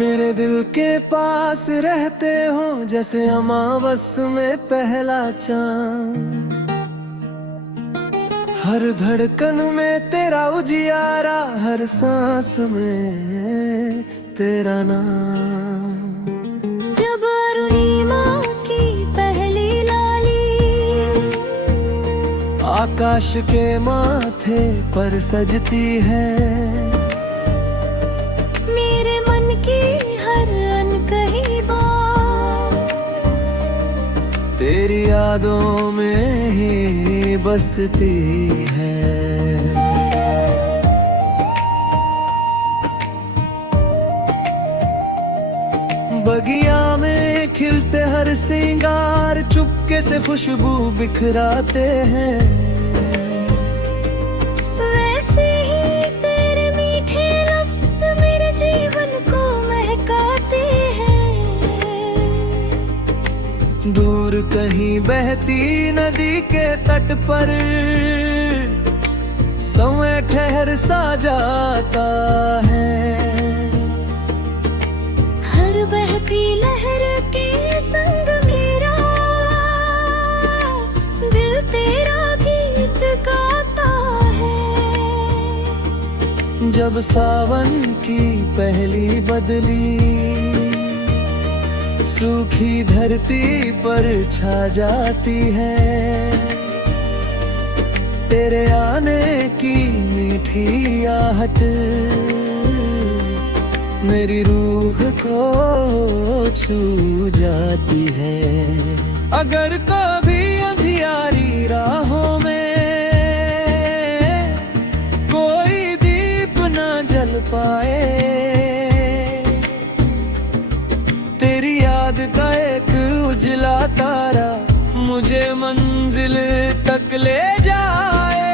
मेरे दिल के पास रहते हो जैसे अमावस में पहला चांद। हर धड़कन में तेरा उजियारा, हर सांस में तेरा नाम। जब अरुणिमा की पहली लाली आकाश के माथे पर सजती है, मेरे मन की हर अनकही बात तेरी यादों में ही बसती है। बगिया में खिलते हर सिंगार चुपके से खुशबू बिखराते हैं, वैसे ही तेरे मीठे लफ्ज़ मेरे जीवन को महकाते हैं। दूर कहीं बहती नदी के तट पर समय ठहर सा जाता है। हर बहती लहर के संग मेरा दिल तेरा गीत गाता है। जब सावन की पहली बदली सूखी धरती पर छा जाती है, तेरे आने की मीठी आहट मेरी रूह को छू जाती है। अगर कभी अंधियारी राहों में कोई दीप न जल पाए, तेरी याद का एक उजला तारा मुझे मंजिल तक ले जाए।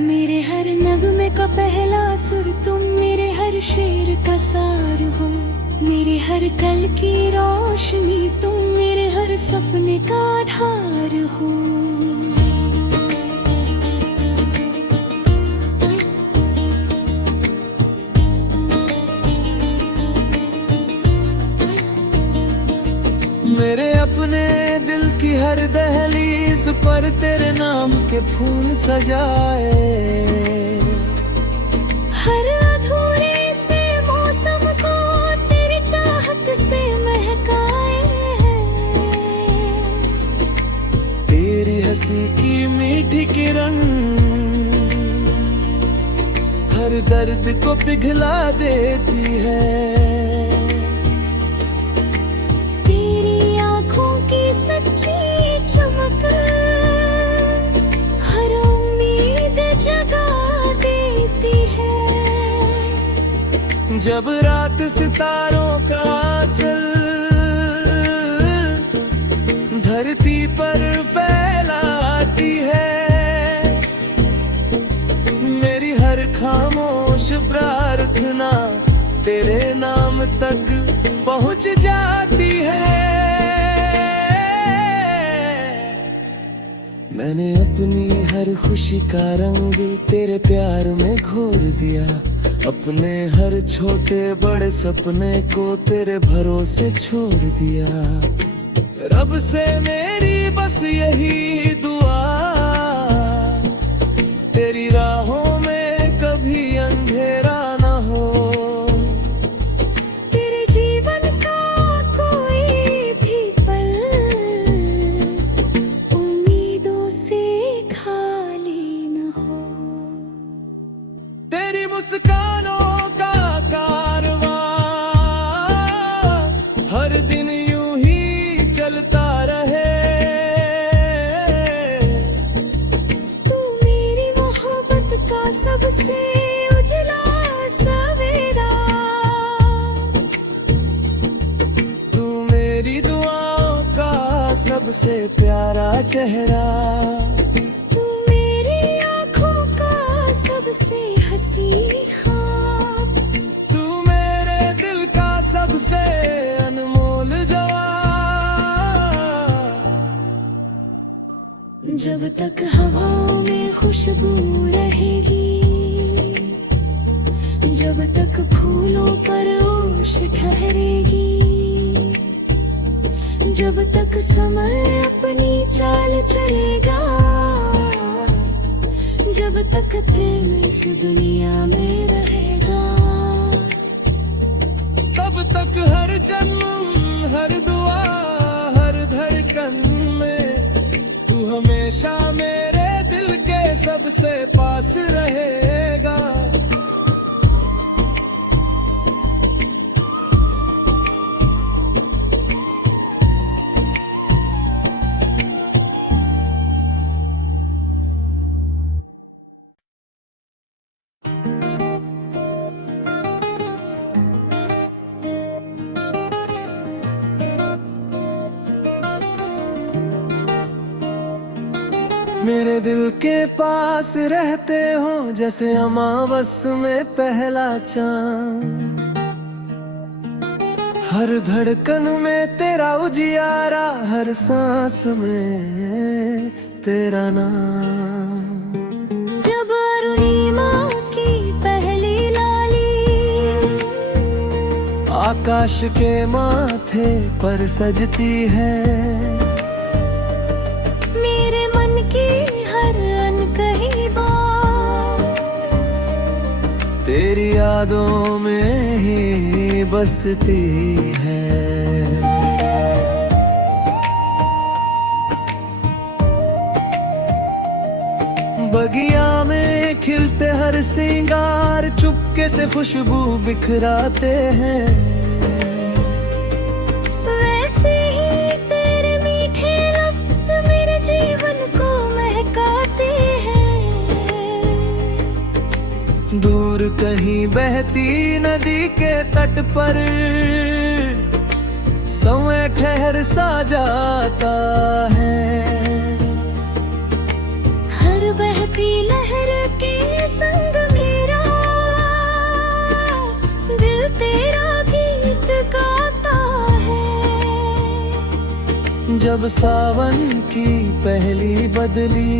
मेरे हर नगमे का पहला सुर तुम, मेरे हर शेर का सार हो, मेरे हर कल की रोशनी तुम, मेरे हर सपने का आधार हो। मेरे अपने दिल की हर दहलीज पर तेरे नाम के फूल सजाए, हर अधूरे से मौसम को तेरी चाहत से महकाए हैं। तेरी हंसी की मीठी किरण हर दर्द को पिघला देती है। सच्ची चमक हर उम्मीद जगा देती है। जब रात सितारों का चल धरती पर फैलाती है, मेरी हर खामोश प्रार्थना तेरे नाम तक पहुंच जाती है। मैंने अपनी हर खुशी का रंग तेरे प्यार में घोर दिया, अपने हर छोटे बड़े सपने को तेरे भरोसे छोड़ दिया। रब से मेरी बस यही दुआ, तेरी राहों में कभी अंधेरा न हो। तेरे जीवन का कोई भी पल उम्मीदों से खाली न हो। तेरी मुस्कानों का कारवां हर दिन यूं ही चलता रहे। तू मेरी मोहब्बत का सबसे उजला सवेरा, तू मेरी दुआओं का सबसे प्यारा चेहरा, तू मेरी आँखों का सबसे हंसी ख्वाब, तू मेरे दिल का सबसे अनमोल जवाब। जब तक हवाओं में खुशबू रहेगी, जब तक फूलों पर ओश ठहरेगी, जब तक समय अपनी चाल चलेगा, जब तक प्रेम इस दुनिया में रहेगा, तब तक हर जन्म, हर दुआ, हर धड़कन में तू हमेशा मेरे दिल के सबसे पास रहेगा। मेरे दिल के पास रहते हो जैसे अमावस में पहला चांद, हर धड़कन में तेरा उजियारा, हर सांस में तेरा नाम। जब अरुणिमा की पहली लाली आकाश के माथे पर सजती है, तेरी यादों में ही बसती है। बगिया में खिलते हर सिंगार चुपके से खुशबू बिखराते हैं, वैसे ही तेरे मीठे लफ्ज़ मेरे जीवन को महकाते हैं। दूर कहीं बहती नदी के तट पर समय ठहर सा जाता है, हर बहती लहर के संग मेरा दिल तेरा गीत गाता है। जब सावन की पहली बदली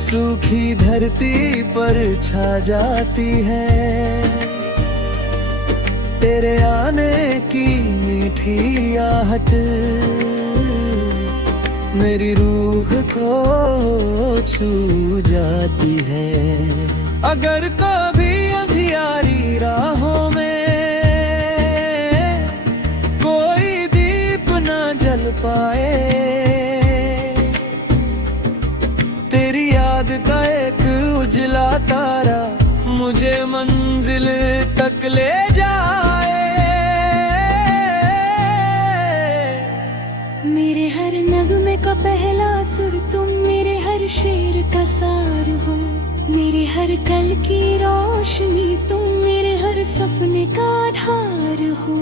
सूखी धरती पर छा जाती है, तेरे आने की मीठी आहट मेरी रूह को छू जाती है। अगर कभी अंधियारी राहों में कोई दीप न जल पाए, तेरी याद का एक उजला तारा मुझे मंजिल तक ले जाए। मेरे हर नगमे का पहला सुर तुम, मेरे हर शेर का सार हो, मेरे हर कल की रोशनी तुम, मेरे हर सपने का आधार हो।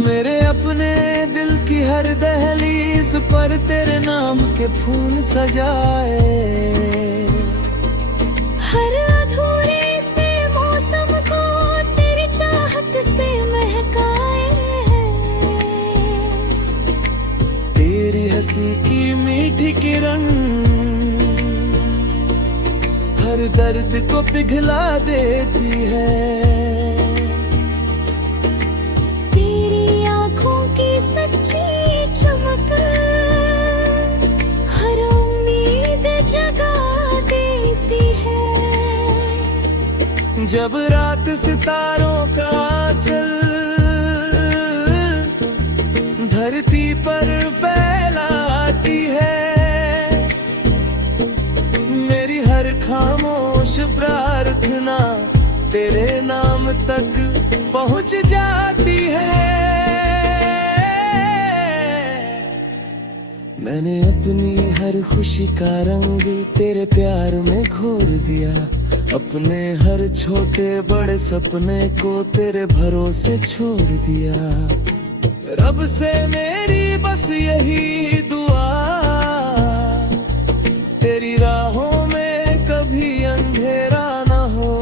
मेरे अपने दिल की हर दहलीज पर तेरे नाम के फूल सजाए, हर अधूरे से मौसम को तेरी चाहत से महकाए, तेरी हंसी की मीठी किरण हर दर्द को पिघला देती है, सच्ची चमक हर उम्मीद जगा देती है। जब रात सितारों का आंचल धरती पर फैलाती है, मेरी हर खामोश प्रार्थना तेरे नाम तक पहुंच जाती है। मैंने अपनी हर खुशी का रंग तेरे प्यार में घोर दिया, अपने हर छोटे बड़े सपने को तेरे भरोसे छोड़ दिया। रब से मेरी बस यही दुआ, तेरी राहों में कभी अंधेरा न हो,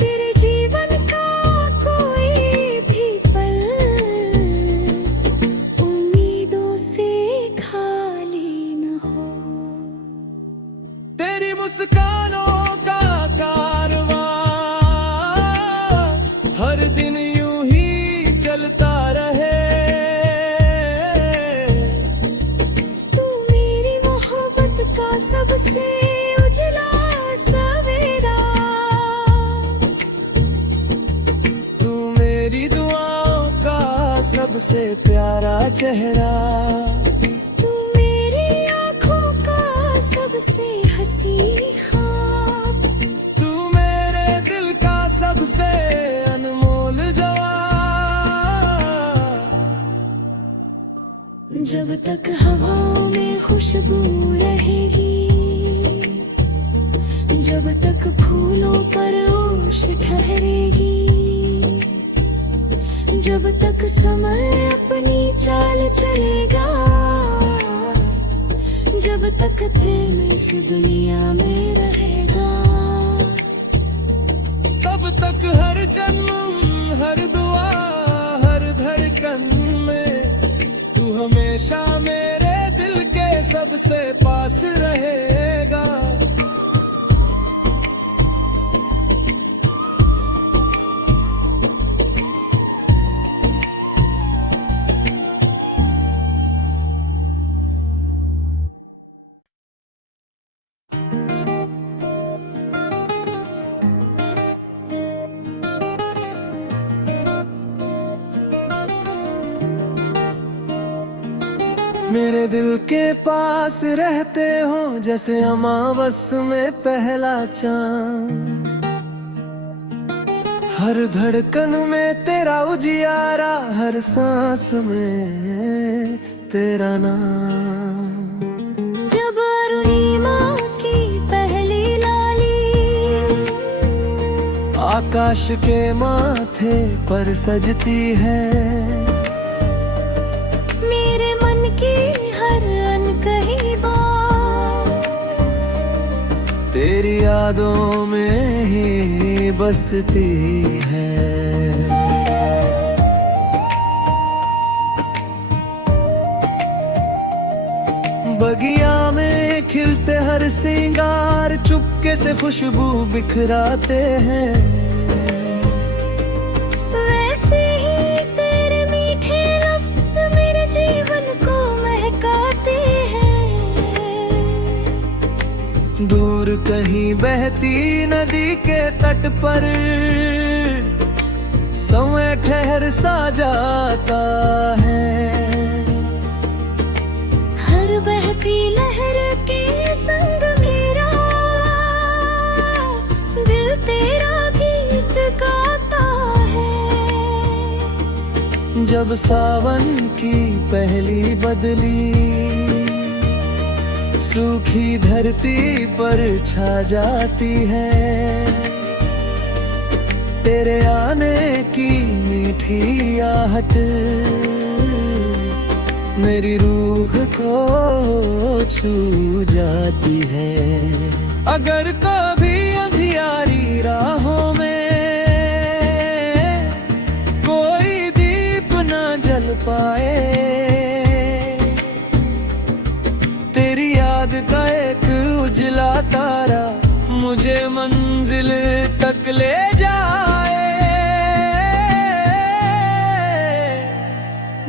तेरे जीवन का कोई सबसे प्यारा चेहरा, तू मेरी आँखों का सबसे हंसी ख्वाब, तू मेरे दिल का सबसे अनमोल जवाब। जब तक हवाओं में खुशबू रहेगी, जब तक फूलों पर ओश ठहरेगी, जब तक समय अपनी चाल चलेगा, जब तक प्रेम इस दुनिया में रहेगा, तब तक हर जन्म, हर दुआ, हर धड़कन में तू हमेशा मेरे दिल के सबसे पास रहेगा। मेरे दिल के पास रहते हो जैसे अमावस में पहला चांद, हर धड़कन में तेरा उजियारा, हर सांस में तेरा नाम। जब अरुणिमा की पहली लाली आकाश के माथे पर सजती है, मेरे मन की हर अनकही बात तेरी यादों में ही बसती है। बगिया में खिलते हर सिंगार चुपके से खुशबू बिखराते हैं, वैसे ही तेरे मीठे लफ्ज़ मेरे जीवन को महकाते हैं। दूर कहीं बहती नदी के तट पर समय ठहर सा जाता है, हर बहती लहर के संग मेरा दिल तेरा गीत गाता है। जब सावन की पहली बदली सूखी धरती पर छा जाती है, तेरे आने की मीठी आहट मेरी रूह को छू जाती है। अगर कभी अंधियारी राहों में कोई दीप न जल पाए, तेरी याद का एक उजला तारा मुझे मंजिल तक ले जाए।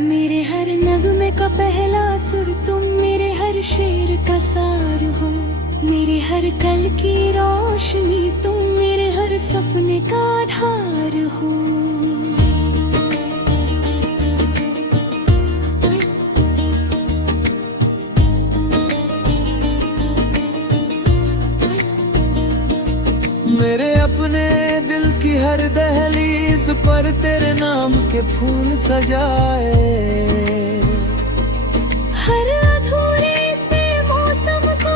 मेरे हर नगमे का पहला सुर तुम, मेरे हर शेर का सार हो, मेरे हर कल की रोशनी तुम, मेरे हर सपने का आधार हो। मेरे अपने दिल की हर दहलीज पर तेरे नाम के फूल सजाए, हर अधूरे से मौसम को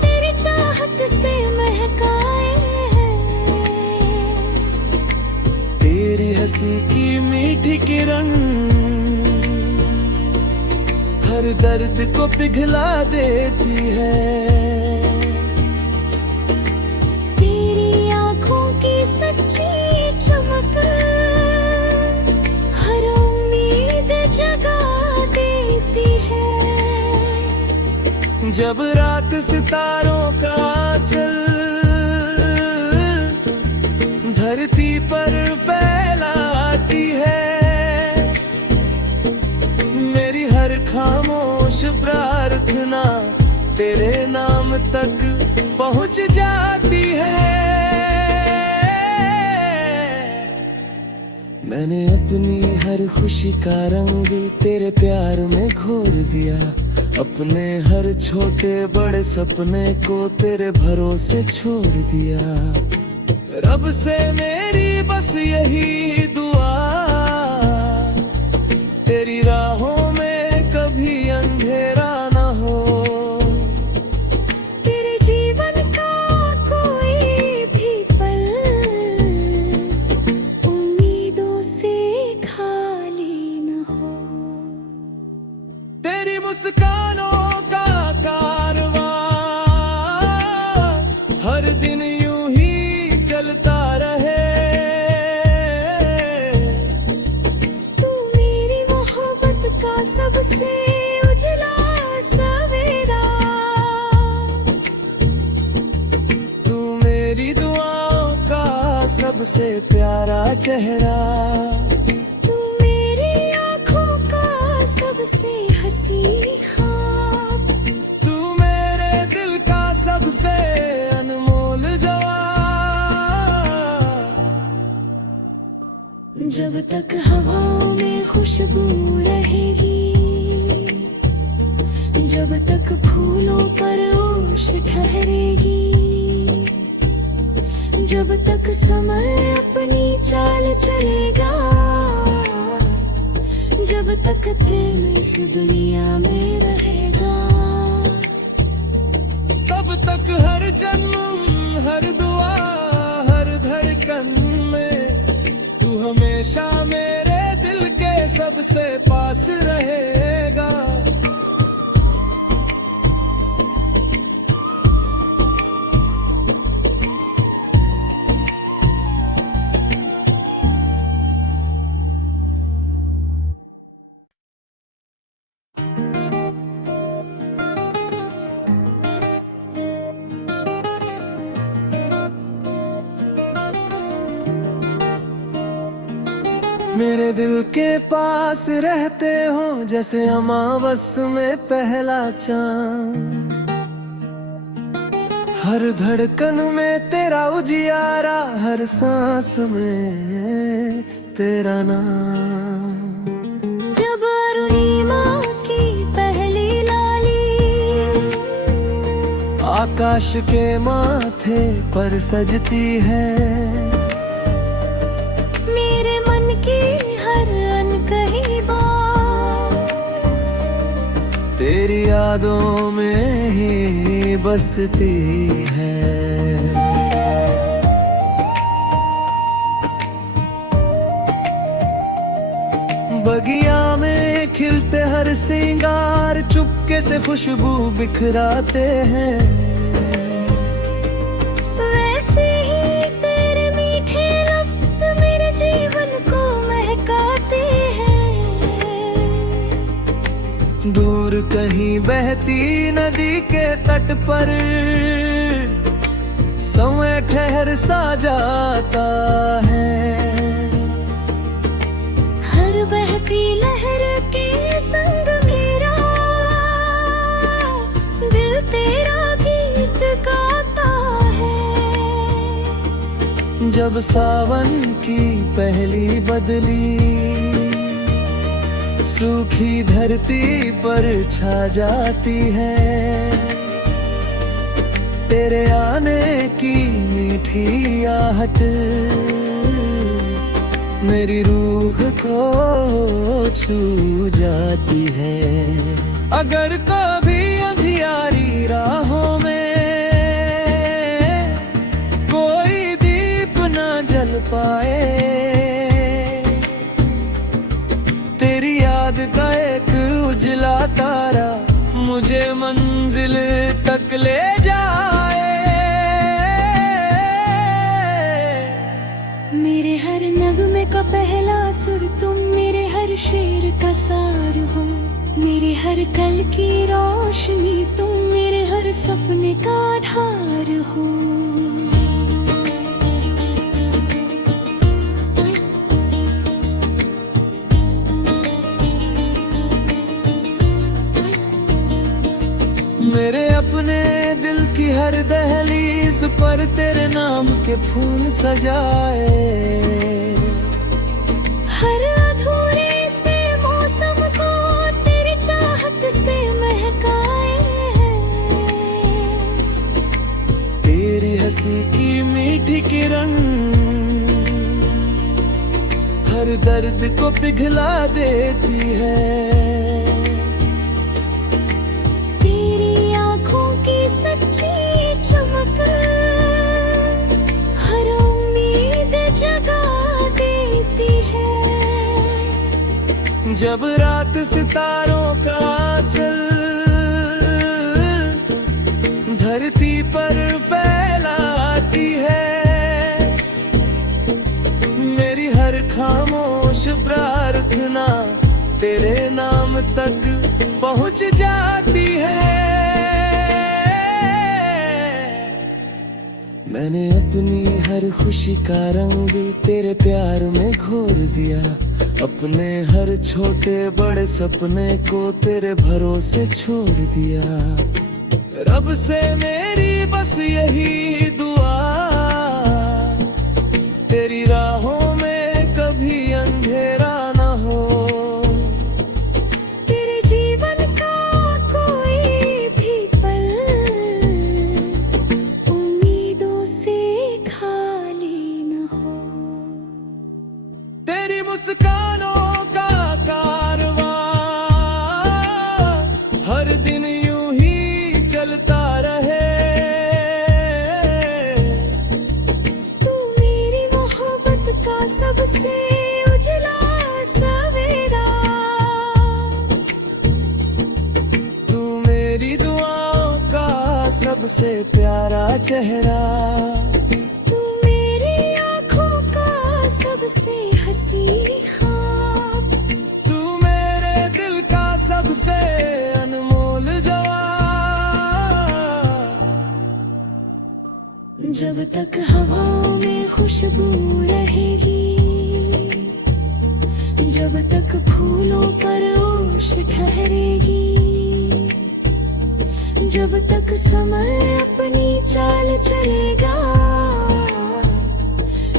तेरी चाहत से महकाए हैं। तेरी हंसी की मीठी किरण हर दर्द को पिघला देती है, सच्ची चमक हर उम्मीद जगा देती है। जब रात सितारों का आंचल धरती पर फैलाती है, मेरी हर खामोश प्रार्थना तेरे नाम तक पहुंच जाती है। मैंने अपनी हर खुशी का रंग तेरे प्यार में घोर दिया, अपने हर छोटे बड़े सपने को तेरे भरोसे छोड़ दिया। रब से मेरी बस यही दुआ, तेरी राहों में कभी अंधेरा न हो। तेरे जीवन का कोई भी पल उम्मीदों से खाली न हो। तेरी मुस्कानों का कारवां हर दिन यूं ही चलता रहे। सबसे उजला सवेरा, तू मेरी दुआओं का सबसे प्यारा चेहरा, तू मेरी आँखों का सबसे हंसी ख्वाब, तू मेरे दिल का सबसे अनमोल जवाब। जब तक हवाओं में खुशबू रहेगी, जब तक फूलों पर ओश ठहरेगी, जब तक समय अपनी चाल चलेगा, जब तक प्रेम इस दुनिया में रहेगा, तब तक हर जन्म हर दुआ हर धड़कन में तू हमेशा मेरे दिल के सबसे पास रहेगा। मेरे दिल के पास रहते हो जैसे अमावस में पहला चांद, हर धड़कन में तेरा उजियारा, हर सांस में तेरा नाम। जब अरुणिमा की पहली लाली आकाश के माथे पर सजती है, तेरी यादों में ही बसती है। बगिया में खिलते हर सिंगार चुपके से खुशबू बिखराते हैं, वैसे ही तेरे मीठे लफ्ज़ मेरे जीवन को महकाते हैं। दूर कहीं बहती नदी के तट पर समय ठहर सा जाता है, हर बहती लहर के संग मेरा दिल तेरा गीत गाता है। जब सावन की पहली बदली सूखी धरती पर छा जाती है, तेरे आने की मीठी आहट मेरी रूह को छू जाती है। अगर कभी अंधियारी राहों में कोई दीप न जल पाए, तेरी याद का एक उजला तारा मुझे मंजिल तक ले जाए। मेरे हर नगमे का पहला सुर तुम, मेरे हर शेर का सार हो, मेरे हर कल की रोशनी तुम, मेरे हर सपने का आधार हो। मेरे अपने दिल की हर दहलीज पर तेरे नाम के फूल सजाए, दर्द को पिघला देती है। तेरी आँखों की सच्ची चमक हर उम्मीद जगा देती है। जब रात सितारों का चल धरती पर फैलाती है, मेरी हर खामोश प्रार्थना तेरे नाम तक पहुंच जाती है। मैंने अपनी हर खुशी का रंग तेरे प्यार में घोर दिया, अपने हर छोटे बड़े सपने को तेरे भरोसे छोड़ दिया। रब से मेरी बस यही दुआ, तेरी राहों में कभी अंधेरा न हो। तेरे जीवन का कोई भी पल उम्मीदों से खाली न हो। तेरी मुस्कानों का कारवां हर दिन यूं ही चलता रहे। तू मेरी मोहब्बत का सबसे उजला सवेरा, तू मेरी दुआओं का सबसे प्यारा चेहरा, तू मेरी आँखों का सबसे हंसी ख्वाब, तू मेरे दिल का सबसे अनमोल जवाब। जब तक हवाओं में खुशबू रहेगी, जब तक फूलों पर ओश ठहरेगी, जब तक समय अपनी चाल चलेगा,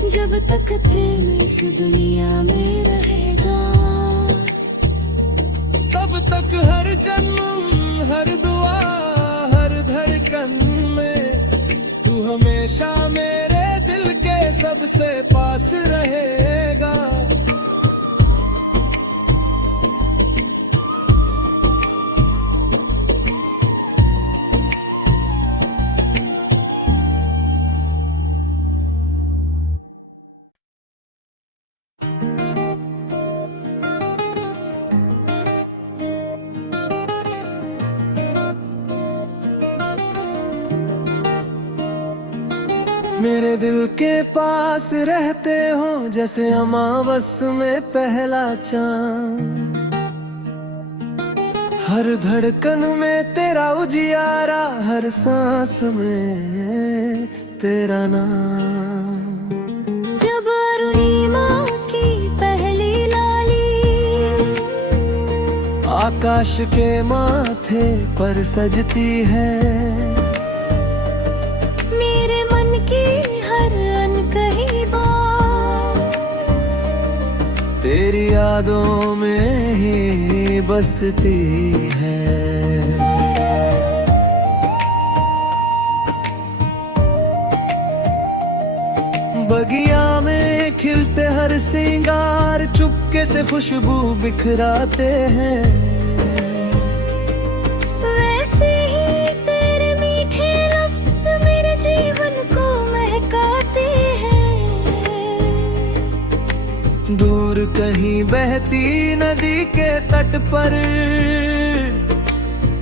जब तक प्रेम इस दुनिया में रहेगा, तब तक हर जन्म हर दुआ हर धड़कन में तू हमेशा मेरे दिल के सबसे पास रहेगा। मेरे दिल के पास रहते हो जैसे अमावस में पहला चांद, हर धड़कन में तेरा उजियारा, हर सांस में तेरा नाम। जब अरुणिमा की पहली लाली आकाश के माथे पर सजती है, मेरे मन की हर अनकही बात तेरी यादों में ही बसती है। बगिया में खिलते हर सिंगार चुपके से खुशबू बिखराते हैं, वैसे ही तेरे मीठे लफ्ज़ मेरे जीवन को महकाते हैं। दूर कहीं बहती नदी के तट पर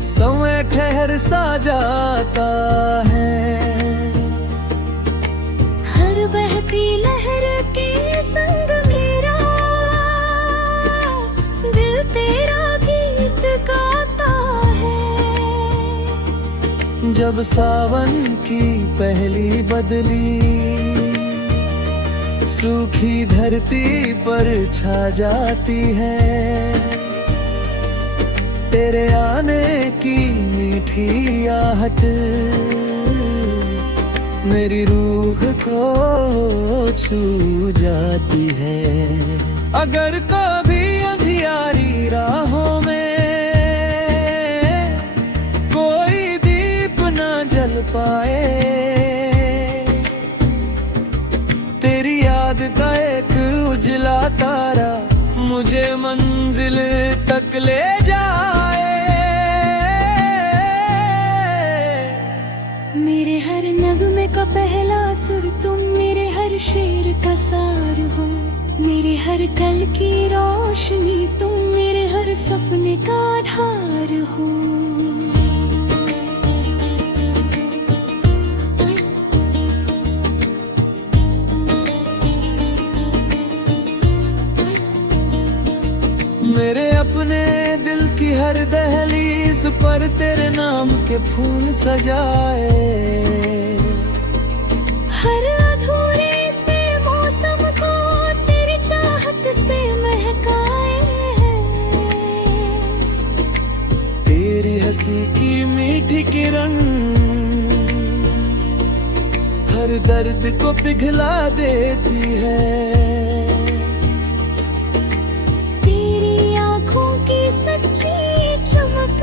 समय ठहर सा जाता है, हर बहती लहर के संग मेरा दिल तेरा गीत गाता है। जब सावन की पहली बदली सूखी धरती पर छा जाती है, तेरे आने की मीठी आहट मेरी रूह को छू जाती है। अगर कभी अंधियारी राहों में कोई दीप न जल पाए, तेरी याद का एक उजला तारा सार हो। मेरे हर कल की रोशनी तुम मेरे हर सपने का आधार हो। मेरे अपने दिल की हर दहलीज पर तेरे नाम के फूल सजाए। हर अधूरे से मौसम को तेरी चाहत से महकाए हैं। तेरी हंसी की मीठी किरण हर दर्द को पिघला देती है। सच्ची चमक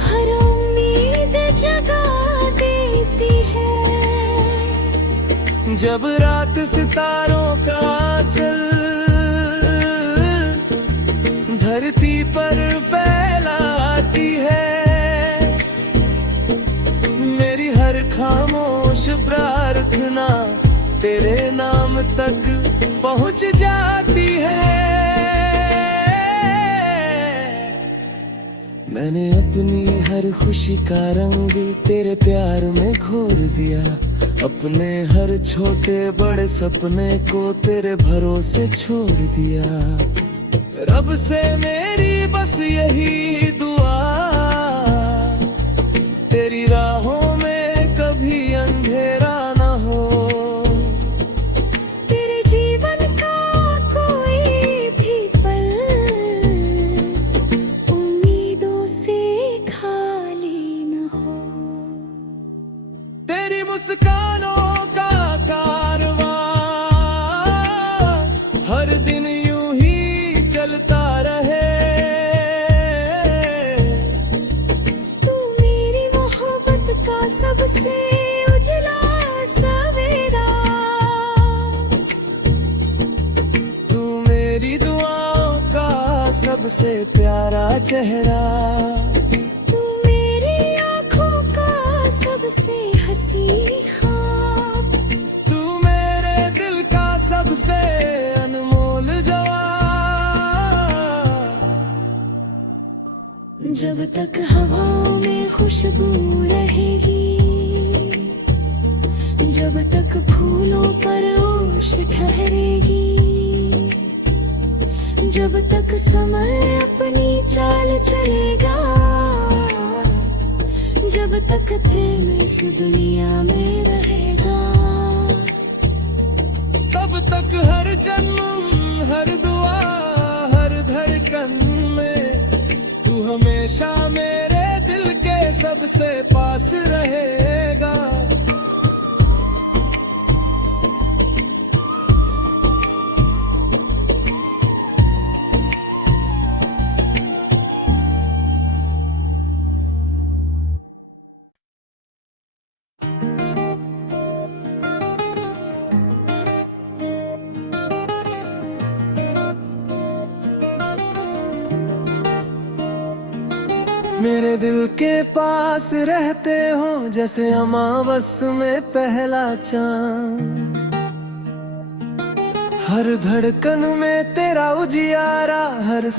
हर उम्मीद जगा देती है। जब रात सितारों का चल धरती पर फैलाती है। मेरी हर खामोश प्रार्थना तेरे नाम तक पहुंच जाती है। मैंने अपनी हर खुशी का रंग तेरे प्यार में घोर दिया। अपने हर छोटे बड़े सपने को तेरे भरोसे छोड़ दिया। रब से मेरी बस यही दुआ, तेरी राहों में कभी अंधेरा न हो। तेरे जीवन का कोई भी पल उम्मीदों से खाली न हो। तेरी मुस्कानों का कारवां हर दिन यूं ही चलता रहे। तू मेरी मोहब्बत का सबसे उजला सवेरा। तू मेरी दुआओं का सबसे प्यारा चेहरा। तू मेरी आँखों का सबसे हंसी ख्वाब। तू मेरे दिल का सबसे अनमोल जवाब। जब तक हवाओं में खुशबू रहेगी, जब तक फूलों पर ओश ठहरेगी, जब तक समय अपनी चाल चलेगा, जब तक प्रेम इस दुनिया में रहेगा, तब तक हर जन्म हर दुआ हर धड़कन में तू हमेशा मेरे दिल के सबसे पास रहेगा। मेरे दिल के पास रहते हो जैसे अमावस में पहला चांद। हर धड़कन में तेरा उजियारा हर